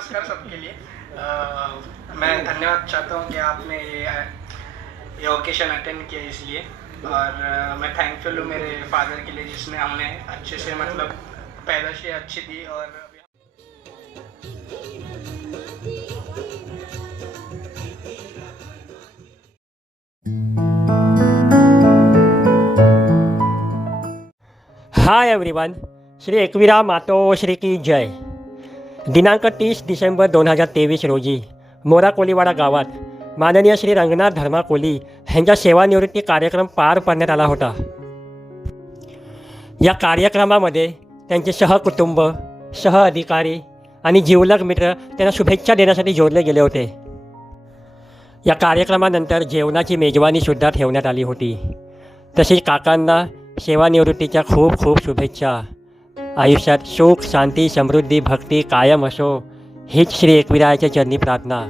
नमस्कार सबके लिए। मैं धन्यवाद चाहता हूँ कि आपने ये ओकेशन अटेंड किया इसलिए। और मैं थैंकफुल हूँ मेरे फादर के लिए जिसने हमें अच्छे से मतलब पैदाइश अच्छी दी। और हाय एवरीवन, श्री एकविरा मातोश्री की जय। दिनांक 30 डिसेंबर 2023 रोजी मोरा कोलीवाडा गावात माननीय श्री रंगनाथ धर्मा कोली यांचा सेवानिवृत्ती कार्यक्रम पार पाडण्यात आला होता। या कार्यक्रमामध्ये त्यांचे सहकुटुंब, सहअधिकारी आणि जिवलग मित्र त्यांना शुभेच्छा देण्यासाठी जोडले गेले होते। या कार्यक्रमानंतर जेवणाची मेजवानीसुद्धा ठेवण्यात आली होती। तसेच काकांना सेवानिवृत्तीच्या खूप खूप शुभेच्छा। आयुष्यात सुख, शांती, समृद्धी, भक्ती कायम असो हीच श्री एकविराच्या चरणी प्रार्थना।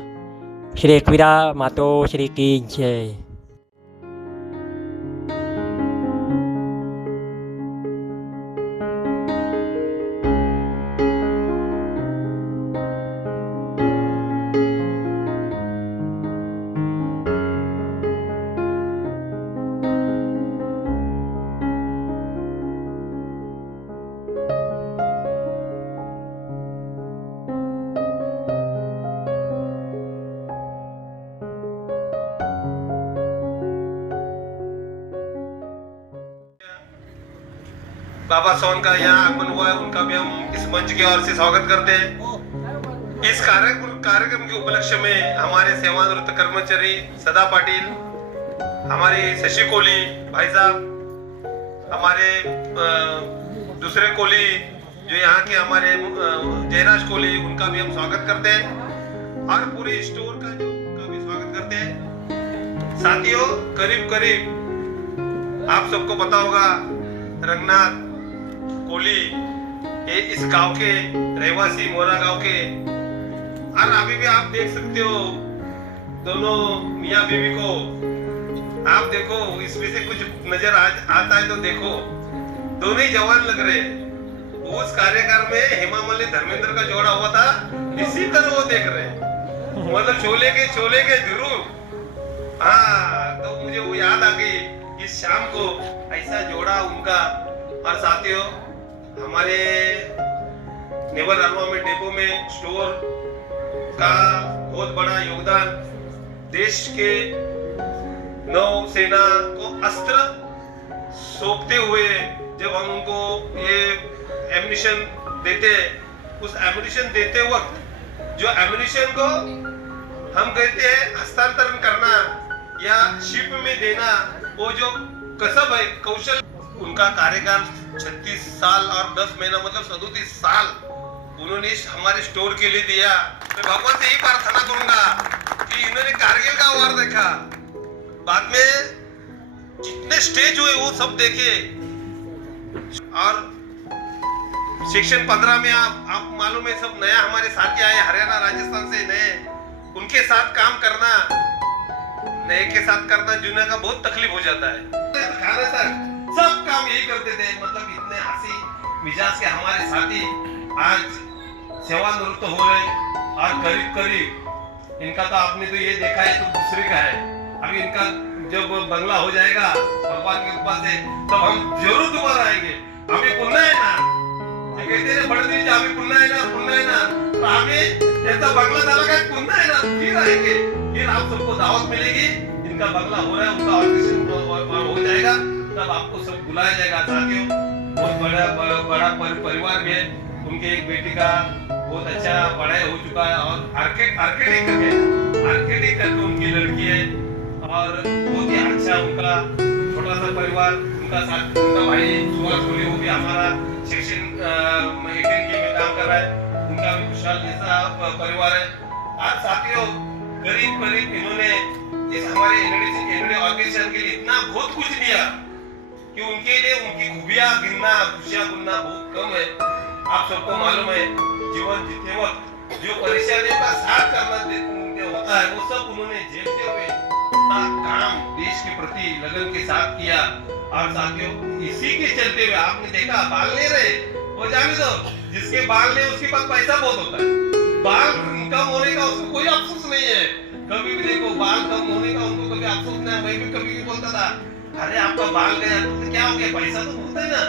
श्री एकविरा मातोश्री की जय। बाबा सोन का यहाँ आगमन हुआ है, उनका भी हम इस मंच की ओर से स्वागत करते हैं। इस कार्यक्रम के उपलक्ष्य में हमारे सेवानिवृत्त कर्मचारी सदा पाटिल, हमारे शशि कोली भाई साहब, हमारे दूसरे कोली जो यहाँ के हमारे जयराज कोली, उनका भी हम स्वागत करते हैं। और पूरे स्टोर का भी स्वागत करते हैं। साथियों, करीब करीब आप सबको पता होगा रंगनाथ कोली ये इस गांव के रहवासी, मोरा गांव के। और अभी भी आप देख सकते हो दोनों मियाँ बीवी को। आप देखो, इसमें से कुछ नजर आता है तो देखो, दोनों ही जवान लग रहे हैं। उस कार्यक्रम में हेमा मालिनी धर्मेंद्र का जोड़ा हुआ था, इसी तरह वो देख रहे हैं। मतलब शोले के जरूर। हाँ, तो मुझे वो याद आ गई इस शाम को ऐसा जोड़ा उनका। और साथियों, हमारे नेवल आर्मामेंट डेपो में स्टोर का बहुत बड़ा योगदान। देश के नौसेना को अस्त्र सौंपते हुए जब हम उनको ये एम्युनिशन देते, उस एम्युनिशन देते वक्त जो एम्युनिशन को हम कहते हैं हस्तांतरण करना या शिप में देना, वो जो कसब है, कौशल, उनका कार्यकाल 36 साल और 10 महीना मतलब 37 साल उन्होंने हमारे स्टोर के लिए दिया। मैं भगवान से यही प्रार्थना करूंगा कि इन्होंने कारगिल का वार देखा, बाद में जितने स्टेज हुए वो सब देखे। और सेक्शन 15 में आप मालूम है, सब नया हमारे साथी आए हरियाणा राजस्थान से नए, उनके साथ काम करना, नए के साथ करना जुना का बहुत तकलीफ हो जाता है। खाना तक सब काम यही करते थे। मतलब इतने हंसी मिजाज के हमारे साथी आज सेवानिवृत्त हो रहे। और करीब करीब इनका तो आपने तो ये देखा है, तो दूसरे का है। अभी इनका जब बंगला हो जाएगा भगवान की कृपा से, तब हम जरूर दोबारा आएंगे। हमें पुन्हा है ना, कहते हैं बड़े दिन आम्ही पुन्हा आहे ना, तो हमें त्यांचा बंगला झाला काय पुन्हा आहे ना, फिर आएंगे। फिर आप सबको दावत मिलेगी। इनका बंगला हो रहा है, उनका ऑर्गेनाइजेशन हो जाएगा, तब आपको सब बुलाया जाएगा। साथियों, बहुत बड़ा परिवार भी है। उनके एक बेटी का बहुत अच्छा पढ़ाई हो चुका है और आर्किटेक्ट करके उनकी लड़की है। और बहुत ही अच्छा उनका छोटा सा परिवार, उनका भाई सुभाष कोली, वो भी हमारा सेक्शन 18 में काम कर रहा है। उनका भी खुशहाल जैसा परिवार है। आज साथियों, करीब इन्होंने इस हमारे एनडी ऑर्गेनाइजेशन के लिए इतना बहुत कुछ दिया कि उनके लिए उनकी खुशियां गिनना बहुत कम है। आप सबको मालूम है, जीवन जीते वक्त जो परेशानियों का साथ करना होता है, वो सब उन्होंने झेलते हुए काम देश के प्रति लगन के साथ किया। और साथियों, इसी के चलते हुए आपने देखा बाल नहीं रहे, वो जाने दो, जिसके बाल नहीं उसके पास पैसा बहुत होता है। बाल कम होने का उसको कोई अफसोस नहीं है। कभी भी देखो बाल कम होने का उनको कभी अफसोस नहीं। मैं भी कभी भी बोलता था अरे आपका बाल गया तो क्या हो गया, पैसा तो बहुत है ना।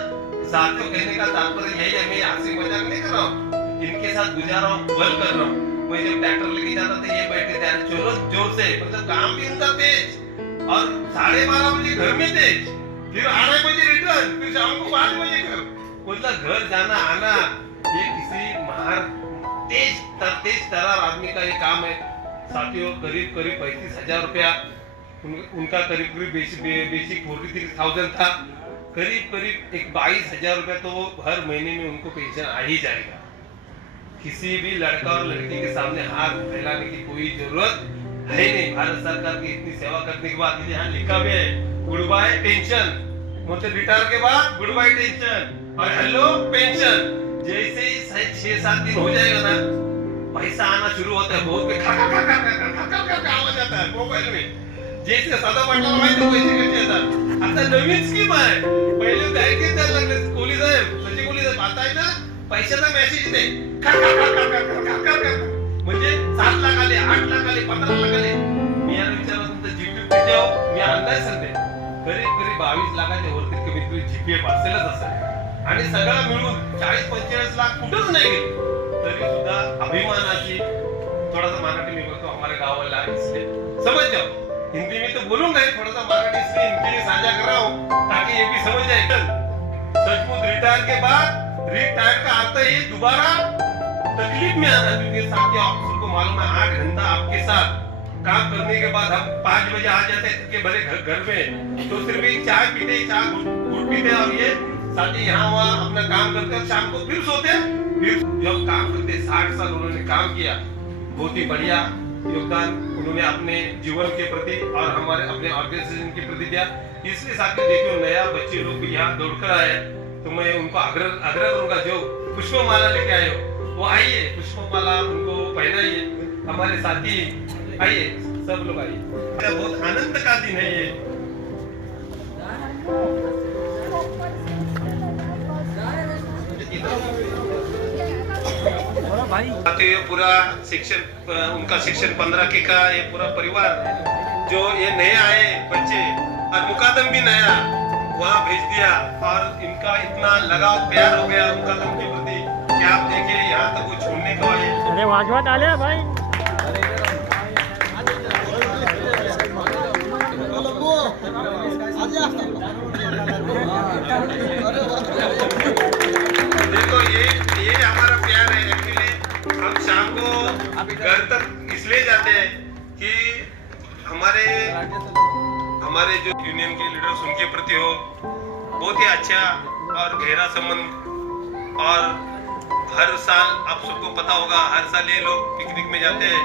साथियों कहने का तात्पर्य यही है, मैं हंसी मजाक नहीं कर रहा हूँ, इनके साथ गुजारा हूँ, बल कर रहा हूँ। मैं जब ट्रैक्टर लेके जाता था ये बैठे थे चलो जोर से, मतलब काम भी उनका तेज और 12:30 बजे घर में तेज, फिर 8 बजे रिटर्न, फिर शाम को 5 बजे घर, मतलब घर जाना आना ये किसी महान तेज तरार आदमी का ये काम है। साथियों करीब 35,000 रुपया उनका करीब बेसिक 43,000 था, करीब एक 22,000 रुपया तो वो हर महीने में उनको पेंशन आ ही जाएगा। किसी भी लड़का और लड़की के सामने हाथ फैलाने की कोई जरूरत है नहीं। भारत सरकार की इतनी सेवा करने के बाद यहाँ लिखा भी है गुड बाय पेंशन, मतलब रिटायर के बाद गुड बाय पेंशन और हेलो पेंशन। जैसे ही 6-7 दिन हो जाएगा ना पैसा आना शुरू होता है, बहुत आवाज आता है मोबाईल में, जैसे साधा वाटला माहिती पैसे कसे येतात। आता नवीन स्कीम आहे, पहिले बँकेत जायला लागले कोहली साहेब, संजय कोहली साहेब, आता आहे ना पैशाचा मेसेज येते म्हणजे 7 लाख आले, 8 लाख आले, 15 लाख आले। मी याला विचारलं तुमचं जीपी किती हो, मी अंदाज सांगते करीब 22 लाखाच्या वरती कमीत कमी जीपीएफ असेलच असेल आणि सगळं मिळून 40-45 लाख कुठंच नाही गेले तरी सुद्धा अभिमानाची, थोड़ा सा मराठी में बोलता हूँ हमारे गाँव वाला इसलिए समझ जाओ, हिंदी में तो बोलूंगा ही, थोड़ा सा मराठी इसलिए इनके लिए साझा कर रहा हूँ ताकि ये भी समझ जाए। सचमुच रिटायर के बाद, रिटायर का अर्थ है दोबारा तकलीफ में आना, क्योंकि साथियों आप सबको मालूम है 8 घंटा आपके साथ काम करने के बाद हम 5 बजे आ जाते हैं के भरे घर में, तो सिर्फ एक चाय पीते, चाय घुट पीते और ये साथी यहाँ वहाँ अपना काम करते और शाम को फिर सोते। फिर जब काम करते 60 साल उन्होंने काम किया, बहुत ही बढ़िया योगदान उन्होंने अपने जीवन के प्रति और हमारे अपने ऑर्गेनाइजेशन के प्रति दिया। इसलिए साथियों देखियो नया बच्चे लोग भी यहाँ दौड़कर आए, तो मैं उनको आग्रह करूंगा जो पुष्पमाला लेके आए हो वो आइए, पुष्पमाला उनको पहनाइए। हमारे साथी आइए, सब लोग आइए, बहुत आनंद का दिन है ये। ये पूरा सेक्शन उनका सेक्शन 15 के का ये पूरा परिवार जो ये नए आए बच्चे और मुकादम भी नया वहाँ भेज दिया और इनका इतना लगाव प्यार हो गया मुकादम के प्रति कि आप देखिए यहाँ तक वो छोड़ने को आए। अरे वाजवत आले भाई। देखो ये हमारा प्यार है। एक्चुअली हम शाम को घर तक इसलिए जाते हैं कि हमारे जो यूनियन के लीडर्स उनके प्रति हो बहुत ही अच्छा और गहरा संबंध। और हर साल आप सबको पता होगा, हर साल ये लोग पिकनिक में जाते हैं,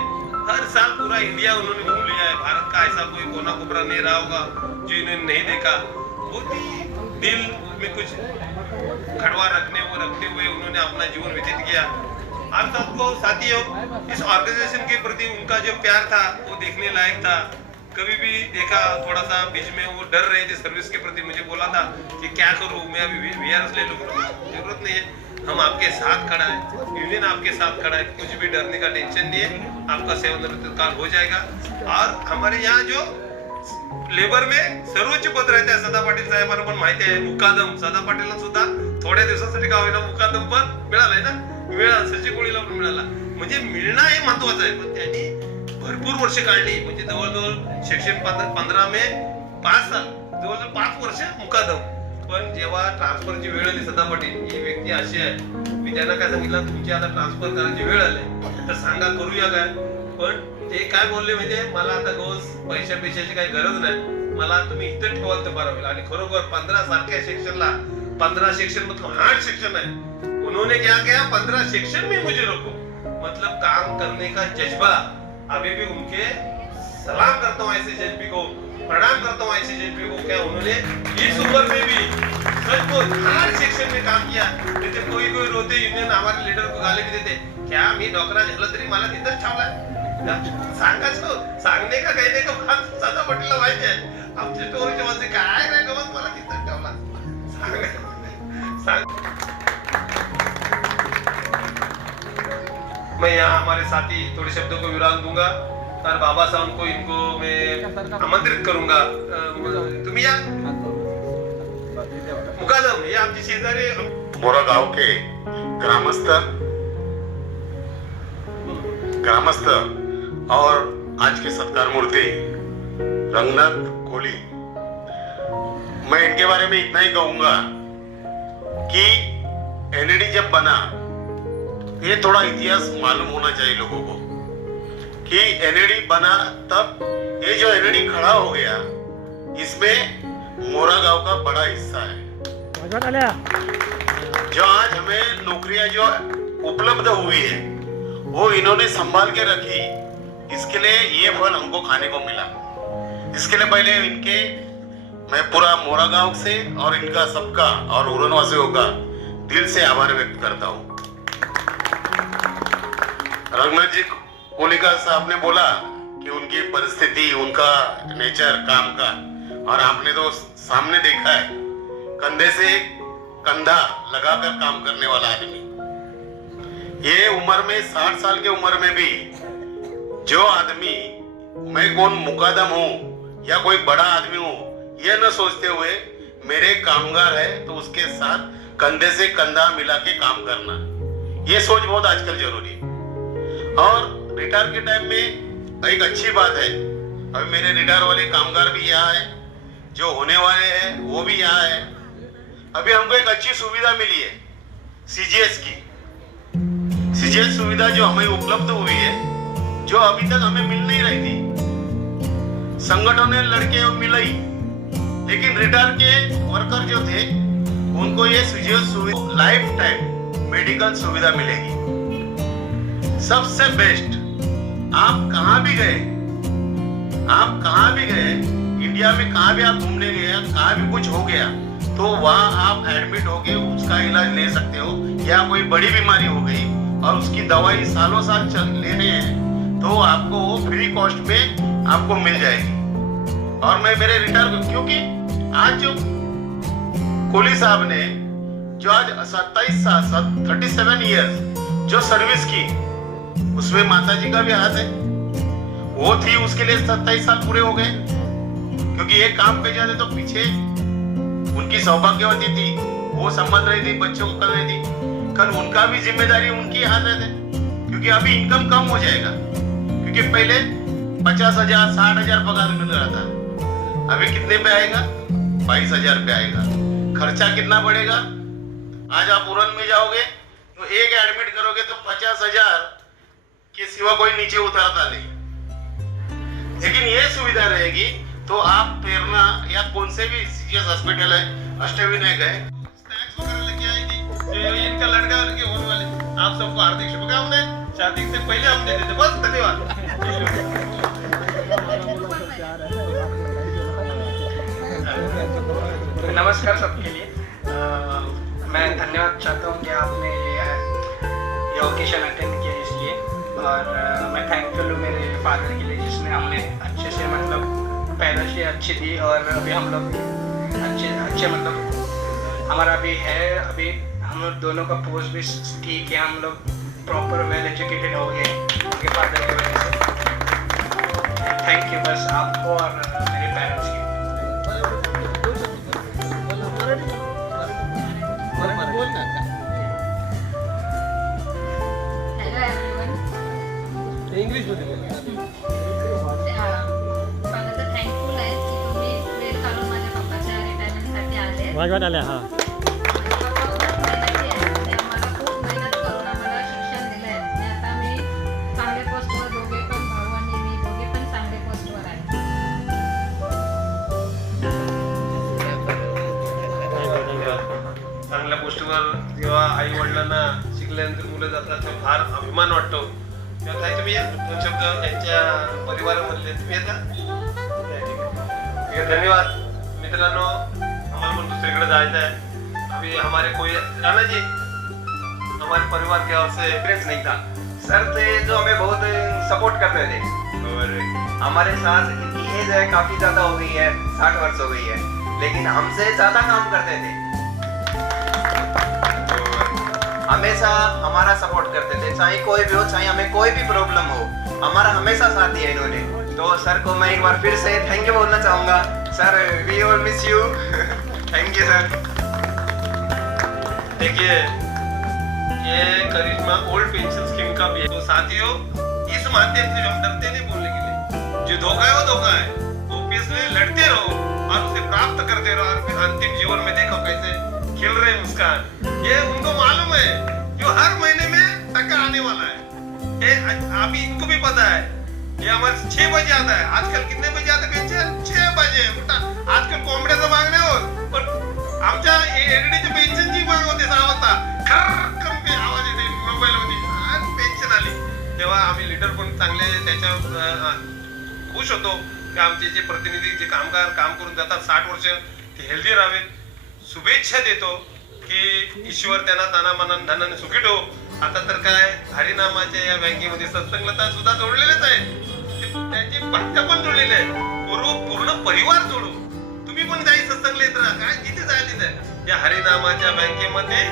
हर साल पूरा इंडिया उन्होंने घूम लिया है। भारत का ऐसा कोई कोना कोपरा नहीं रहा होगा जो इन्होंने नहीं देखा। बहुत ही दिल में कुछ खड़वा रखते हुए उन्होंने अपना जीवन व्यतीत किया। और साथियों इस ऑर्गेनाइजेशन के प्रति उनका जो प्यार था वो देखने लायक था। कभी भी देखा थोड़ा सा बीच में वो डर रहे थे सर्विस के प्रति, मुझे बोला था कि क्या करूं मैं अभी वीआरएस ले लूंगा। जरूरत नहीं है, हम आपके साथ खड़ा है, यूनियन आपके साथ खड़ा है, कुछ भी डरने का टेंशन नहीं है, आपका सेवानिवृत्त काल हो जाएगा। और हमारे यहाँ जो लेबर में सर्वोच्च पद रहते हैं सदा पाटील साहेबांना पण माहिती आहे, मुकादम सदा पाटीलला सुद्धा थोड्या दिवसासाठी का होईना मुकादम पण मिळालाय ना, मिळाला सचिव कोळीला पण मिळाला। म्हणजे मिळणं हे महत्वाचं आहे, पण त्यांनी भरपूर वर्ष काढली, म्हणजे जवळजवळ सेक्शन 15 में 5 साल, जवळजवळ 5 वर्ष मुकादम। पण जेव्हा ट्रान्सफरची वेळ आली सदा पाटील ही व्यक्ती अशी आहे, मी त्यांना काय सांगितलं तुमची आता ट्रान्सफर करायची वेळ आली तर सांगा करूया काय। पण ते काय बोलले म्हणजे मला आता गोस पैशाची काही गरज नाही, मला तुम्ही इथं ठेवाल तर बरं होईल। आणि खरोखर 15 सारख्या सेक्शनला 15 सेक्शन मतलब 8 सेक्शन है, उन्होंने क्या किया 15 सेक्शन में मुझे रखो, मतलब काम करने का जज्बा। अभी भी उनके सलाम करता हूँ ऐसे जेपी को, प्रणाम करता हूँ ऐसे जेपी को, क्या उन्होंने इस उम्र में भी सचमुच हर सेक्शन में काम किया। जैसे कोई रोते यूनियन हमारे लीडर को गाली भी देते, क्या मी डोकरा झालं तरी मला तिथंच ठेवलाय। सांगणे का कहने का बात सदा पाटीलला माहिती आहे, आमच्या स्टोरीच्या मध्ये काय नाही गमत, मला तिथंच ठेवला सांग। मैं यहाँ हमारे साथी थोड़े शब्दों को विराम दूंगा और बाबा साहब को इनको मैं आमंत्रित करूंगा. तुम्ही या मुकादम हे आमची शेजारी मोरा गाव के ग्रामस्थ और आज के सत्कार मूर्ति रंगनाथ कोहली, मैं इनके बारे में इतना ही कहूंगा कि एनईडी जब बना, ये थोड़ा इतिहास मालूम होना चाहिए लोगों को कि एनईडी बना तब ये जो एनईडी खड़ा हो गया, इसमें मोरा गांव का बड़ा हिस्सा है. जो आज हमें नौकरियां जो उपलब्ध हुई है वो इन्होंने संभाल के रखी. इसके लिए ये फल हमको खाने को मिला. इसके लिए पहले इनके मैं पूरा मोरा गांव से और इनका सबका और उरणवासियों का दिल से आभार व्यक्त करता हूँ. रघुनाथ जी कोहलीका साहब ने बोला कि उनकी परिस्थिति, उनका नेचर काम का, और आपने तो सामने देखा है कंधे से कंधा लगाकर काम करने वाला आदमी. ये उम्र में 60 साल की उम्र में भी जो आदमी मैं कौन मुकादम हूँ या कोई बड़ा आदमी हूँ ये न सोचते हुए मेरे कामगार है तो उसके साथ कंधे से कंधा मिला के काम करना, ये सोच बहुत आजकल जरूरी है. और रिटायर के टाइम में एक अच्छी बात है, अभी मेरे रिटायर वाले कामगार भी यहाँ है, जो होने वाले हैं वो भी यहाँ है. अभी हमको एक अच्छी सुविधा मिली है सीजीएस की. सीजीएस सुविधा जो हमें उपलब्ध हुई है, जो अभी तक हमें मिल नहीं रही थी. संगठन ने लड़के मिलाई, लेकिन रिटायर के वर्कर जो थे उनको ये सीजीएस सुविधा लाइफ टाइम मेडिकल सुविधा मिलेगी. सबसे बेस्ट, आप कहाँ भी गए, इंडिया में कहाँ भी आप घूमने गए, कहाँ भी कुछ हो गया तो वहाँ आप एडमिट होके उसका इलाज ले सकते हो. या कोई बड़ी बीमारी हो गई और उसकी दवाई सालों साल लेने हैं तो आपको वो फ्री कॉस्ट में आपको मिल जाएगी. और मैं मेरे रिटायर, क्योंकि आज जो कोहली साहब ने जो आज 37 ईयर्स जो सर्विस की, उसमें माता जी का भी हाथ है. वो थी, उसके लिए 27 साल पूरे हो गए, क्योंकि ये काम पे जाते तो पीछे उनकी सौभाग्यवती थी, वो संभाल रही थी, बच्चों को कर रही थी. कल उनका भी जिम्मेदारी उनकी हाथ है, क्योंकि अभी इनकम कम हो जाएगा. क्योंकि पहले 50,000 60,000 पगार मिल रहा था, अभी कितने पे आएगा? 22,000 पे आएगा. खर्चा कितना बढ़ेगा? आज आप उरण में जाओगे तो एक एडमिट करोगे तो 50,000 के सिवा कोई नीचे उतरता नहीं. लेकिन ये सुविधा रहेगी तो आप प्रेरणा या कौन से भी सीजीएस हॉस्पिटल है, अष्टविनायक है, स्नैक्स वगैरह लेके आएगी. जो इनका लड़का लड़के होने वाले, आप सबको हार्दिक शुभकामनाएं. शादी से पहले हम दे देते. बस धन्यवाद. नमस्कार सबके लिए. मैं धन्यवाद चाहता हूँ कि आपने ये ओकेशन अटेंड किया इसलिए. और मैं थैंकफुल हूँ मेरे फादर के लिए जिसने हमें अच्छे से मतलब पैदाइश अच्छी दी. और अभी हम लोग अच्छे मतलब हमारा अभी हम लोग दोनों का पोस्ट भी ठीक है. हम लोग प्रॉपर वेल एजुकेटेड हो गए उनके फादर की वजह से. थैंक यू बस आपको और मेरे पेरेंट्स की. Hello everyone. इंग्लिश मध्ये बोल. मला तर थँकफुल आहे की तुम्ही वेळ काढून माझ्या पप्पाच्या रिटायरमेंटसाठी आले. वाजवत आल्या. हा, माझे पप्पा खूप मेहनती आहेत. ते आम्हाला खूप मेहनत करून आम्हाला शिक्षण दिलं आहे. आणि आता मी चांगल्या पोस्टवर, दोघे पण भाऊ आणि मी दोघे पण चांगल्या पोस्टवर आहे. चांगल्या गोष्टीवर जेव्हा आई वडिलांना शिकल्यानंतर मुलं जातात तेव्हा फार अभिमान वाटतो. तेव्हा ताई तुम्ही दोन शब्द त्यांच्या परिवारामधले तुम्ही येता. ठीक आहे, धन्यवाद. मित्रांनो, आम्हाला पण दुसरीकडे जायचं आहे. अभी हमारे कोई राणा जी हमारे परिवार के ओर से एक्सपीरियंस नहीं था सर. थे जो हमें बहुत सपोर्ट करते थे. और हमारे साथ इनकी एज है काफी ज्यादा हो गई है, 60 वर्ष हो गई है, लेकिन हमसे ज्यादा काम करते थे. हमें हमेशा हमारा सपोर्ट करते थे, चाहे कोई भी हो, चाहे हमें कोई भी प्रॉब्लम हो, हमारा हमेशा साथ दिया इन्होंने। तो सर को मैं एक बार फिर से थैंक यू बोलना चाहूँगा। Sir we all miss you. Thank you sir. देखिए, ये करिश्मा ओल्ड पेंशन स्कीम का भी है। तो साथियों, इस माध्यम से हम डरते नहीं बोलने के लिए, जो धोखा है वो धोखा है। ऑब्वियसली लड़ते रहो और उसे प्राप्त करते रहो, और फिर अंतिम जीवन में देखो कैसे खिल रहे मुस्कान। ये उनको मालूम है जो हर महीने में टका आने वाला है। ये अभी इनको भी पता है। ये हमारे 6 बजे आता है। आजकल कितने बजे आता है पेंशन? 6 बजे उठा। आजकाल कोंबड्याचं मागणे हो, पण आमच्या एडीचे पेन्शनची माग होते 6 वाजता। खर करून आवाज येते मोबाईल मध्ये, आज पेन्शन आली। तेव्हा आम्ही लीडर पण चांगले त्याच्या खुश होतो की आमचे जे प्रतिनिधी, जे कामगार काम करून जातात 60 वर्ष, ते हेल्दी राहावेत। शुभेच्छा देतो की ईश्वर त्यांना तानामानानं धनाने सुखी ठेवो। आता तर काय, हरिनामाच्या या बँकेमध्ये सत्संगलता सुद्धा जोडलेलेच आहे, त्यांची पट्ट्या पण जोडलेले आहे। पूर्ण परिवार जोडू। तुम्ही पण जाई सत्संगला येत राहा, काय जिथे जाय तिथे या हरिनामाच्या बँकेमध्ये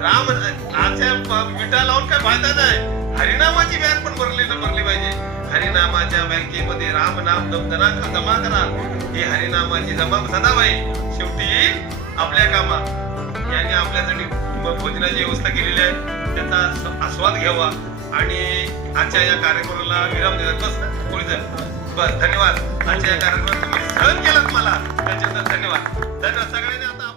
राम आजच्या विटा लावून काय फायदा नाही। हरिनामाची बँक पण भरली पाहिजे। हरिनामाच्या बँकेमध्ये राम नाम धनाचा जमा करा। ही हरिनामाची जमा सदाबाई शेवटी आपल्या कामा। यांनी आपल्यासाठी भोजनाची व्यवस्था केलेली आहे, त्याचा आस्वाद घ्यावा आणि आजच्या या कार्यक्रमाला विराम देतात। बस धन्यवाद। आजच्या या कार्यक्रमात तुम्ही सहन केलात मला, त्याच्याबद्दल धन्यवाद। सगळ्यांनी आता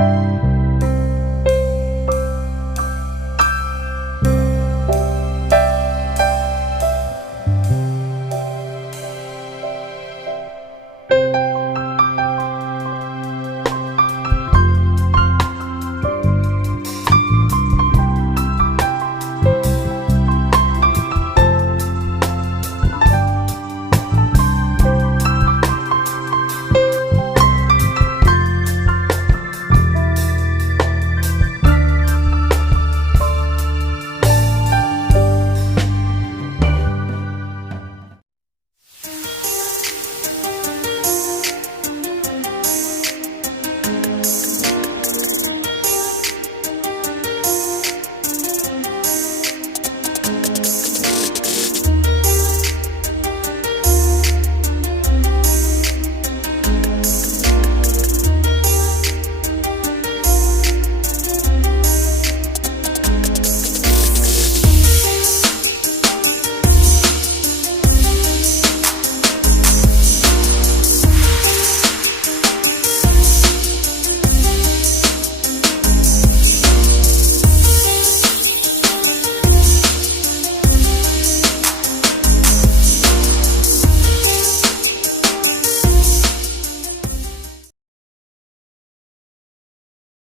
आहे.